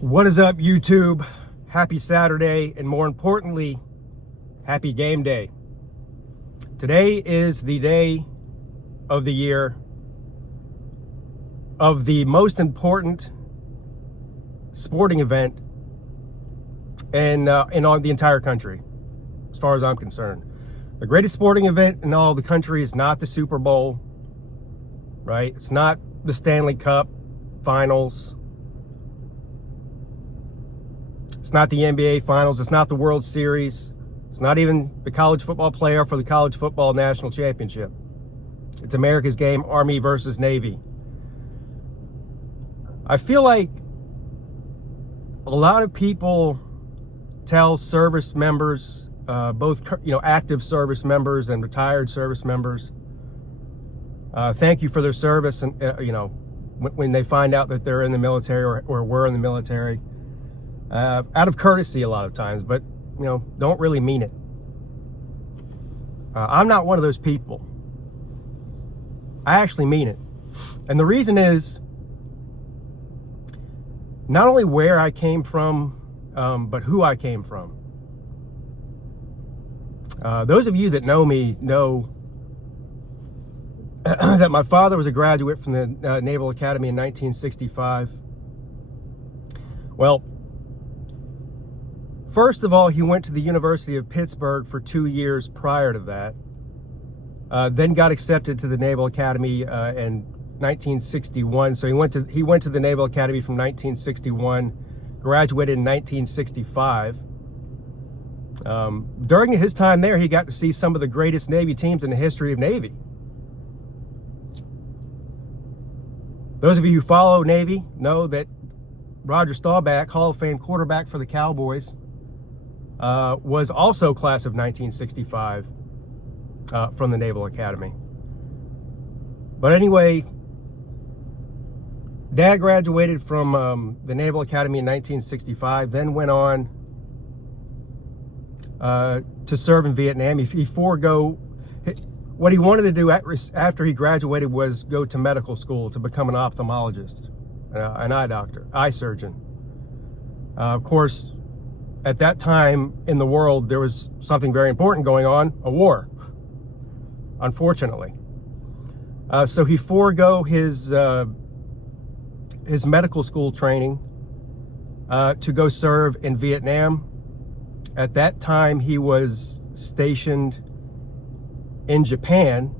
What is up, YouTube? Happy Saturday, and more importantly, happy game day. Today is the day of the year of the most important sporting event in all the entire country, as far as I'm concerned. The greatest sporting event in all the country is not the Super Bowl, right? It's not the Stanley Cup Finals. It's not the NBA Finals. It's not the World Series. It's not even the college football playoff for the college football national championship. It's America's game, Army versus Navy. I feel like a lot of people tell service members, both active service members and retired service members, thank you for their service, and when they find out that they're in the military or were in the military. Out of courtesy a lot of times, but don't really mean it. I'm not one of those people. I actually mean it. And the reason is not only where I came from, but who I came from. Those of you that know me know that my father was a graduate from the Naval Academy in 1965. Well, first of all, he went to the University of Pittsburgh for 2 years prior to that, then got accepted to the Naval Academy in 1961. So he went to the Naval Academy from 1961, graduated in 1965. During his time there, he got to see some of the greatest Navy teams in the history of Navy. Those of you who follow Navy know that Roger Staubach, Hall of Fame quarterback for the Cowboys, was also class of 1965 from the Naval Academy. But anyway, Dad graduated from the Naval Academy in 1965, then went on to serve in Vietnam. What he wanted to do after he graduated was go to medical school to become an ophthalmologist, an eye doctor, eye surgeon. Of course, at that time in the world, there was something very important going on, a war, unfortunately. So he forego his medical school training to go serve in Vietnam. At that time, he was stationed in Japan,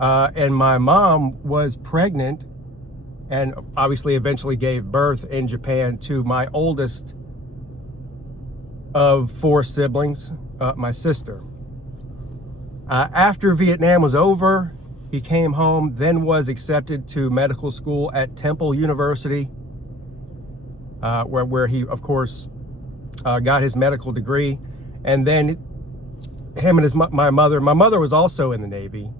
and my mom was pregnant and obviously eventually gave birth in Japan to my oldest of 4 siblings, my sister. After Vietnam was over, he came home, then was accepted to medical school at Temple University, where he, of course, got his medical degree. And then him and my mother was also in the Navy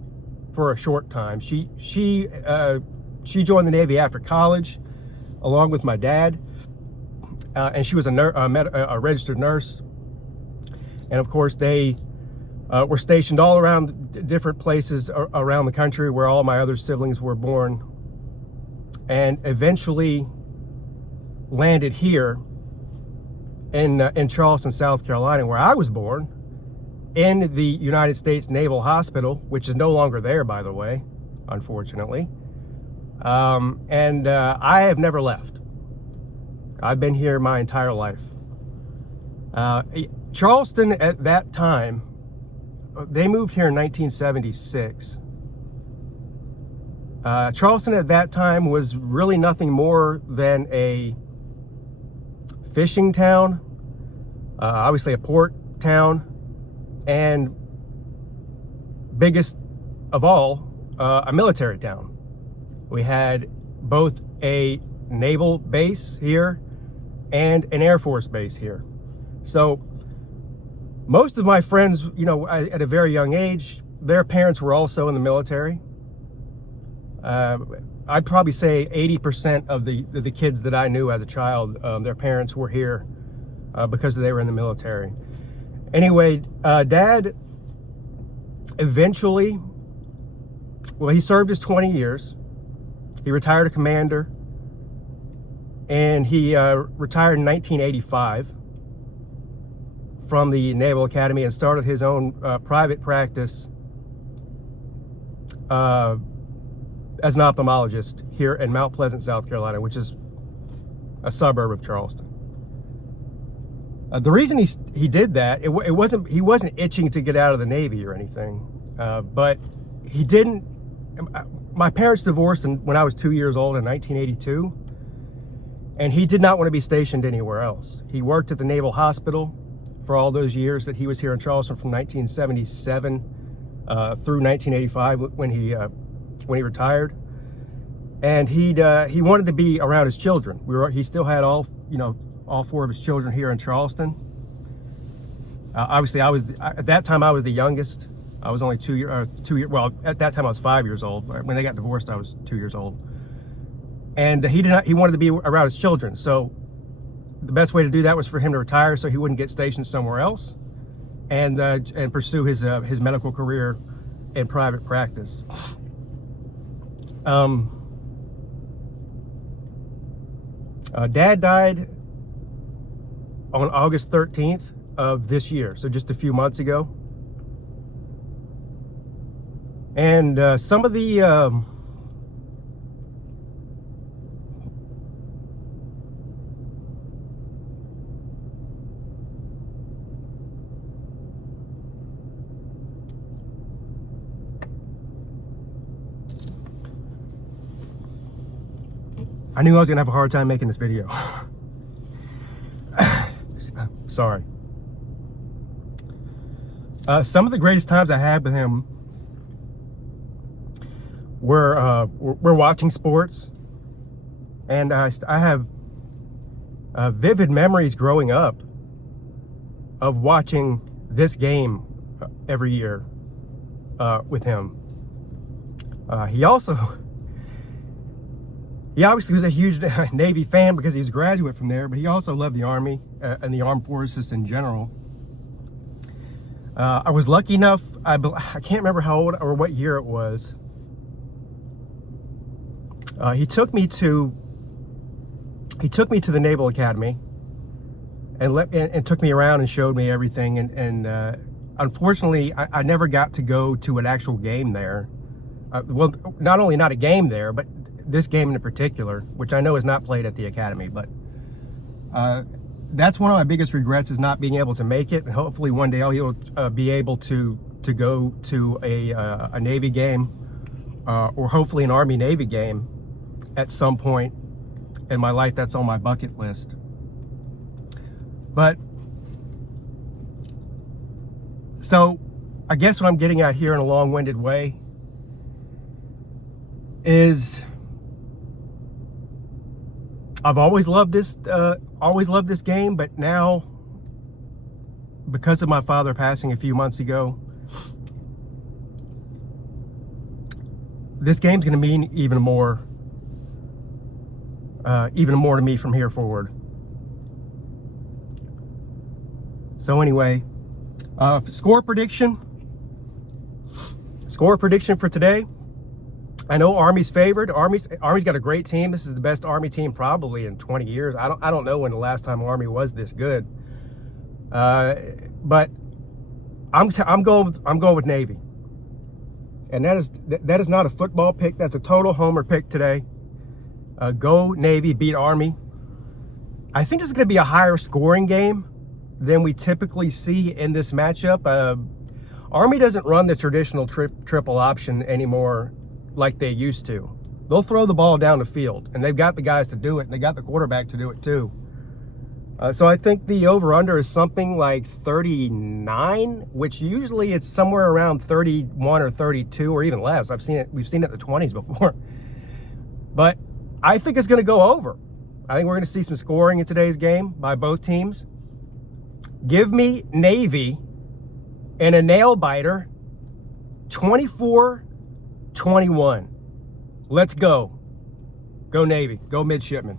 for a short time. She joined the Navy after college, along with my dad. And she was a registered nurse. And of course, they were stationed all around different places around the country where all my other siblings were born, and eventually landed here in Charleston, South Carolina, where I was born, in the United States Naval Hospital, which is no longer there, by the way, unfortunately. And I have never left. I've been here my entire life. Charleston at that time, they moved here in 1976. Charleston at that time was really nothing more than a fishing town, obviously a port town, and biggest of all, a military town. We had both a naval base here and an Air Force base here. So most of my friends, at a very young age, their parents were also in the military. I'd probably say 80% of the kids that I knew as a child, their parents were here because they were in the military. Anyway, Dad eventually, he served his 20 years. He retired a commander. and he retired in 1985 from the Naval Academy and started his own private practice as an ophthalmologist here in Mount Pleasant, South Carolina, which is a suburb of Charleston. The reason he did that, he wasn't itching to get out of the Navy or anything, but he didn't. My parents divorced when I was 2 years old in 1982, and he did not want to be stationed anywhere else. He worked at the Naval Hospital for all those years that he was here in Charleston, from 1977 through 1985 when he retired. And he wanted to be around his children. He still had all four of his children here in Charleston. Obviously, at that time I was the youngest. I was only 2 years. Well, at that time I was 5 years old. When they got divorced, I was 2 years old. And he wanted to be around his children. So the best way to do that was for him to retire, so he wouldn't get stationed somewhere else, and pursue his medical career in private practice. Dad died on August 13th of this year, so just a few months ago. And some of the I knew I was gonna have a hard time making this video. Sorry. Some of the greatest times I had with him were watching sports, and I have vivid memories growing up of watching this game every year with him. He obviously was a huge Navy fan because he was a graduate from there, but he also loved the Army and the armed forces in general. I was lucky enough, I can't remember how old or what year it was. He took me to the Naval Academy and took me around and showed me everything. And unfortunately, I never got to go to an actual game there. Well, not only not a game there, but this game in particular, which I know is not played at the Academy, but that's one of my biggest regrets, is not being able to make it. And hopefully one day I'll be able to go to a Navy game, or hopefully an Army-Navy game at some point in my life. That's on my bucket list. But so I guess what I'm getting at here in a long-winded way is I've always loved this game, but now, because of my father passing a few months ago, this game's going to mean even more to me from here forward. So anyway, score prediction for today. I know Army's favored. Army's got a great team. This is the best Army team probably in 20 years. I don't know when the last time Army was this good. But I'm going with Navy. And that is not a football pick. That's a total homer pick today. Go Navy, beat Army. I think this is going to be a higher scoring game than we typically see in this matchup. Army doesn't run the traditional triple option anymore like they used to. They'll throw the ball down the field, and they've got the guys to do it, and they got the quarterback to do it too. So I think the over-under is something like 39, which usually it's somewhere around 31 or 32 or even less. We've seen it in the 20s before. But I think it's going to go over. I think we're going to see some scoring in today's game by both teams. Give me Navy in a nail-biter, 24-21. Let's go. Go Navy. Go midshipmen.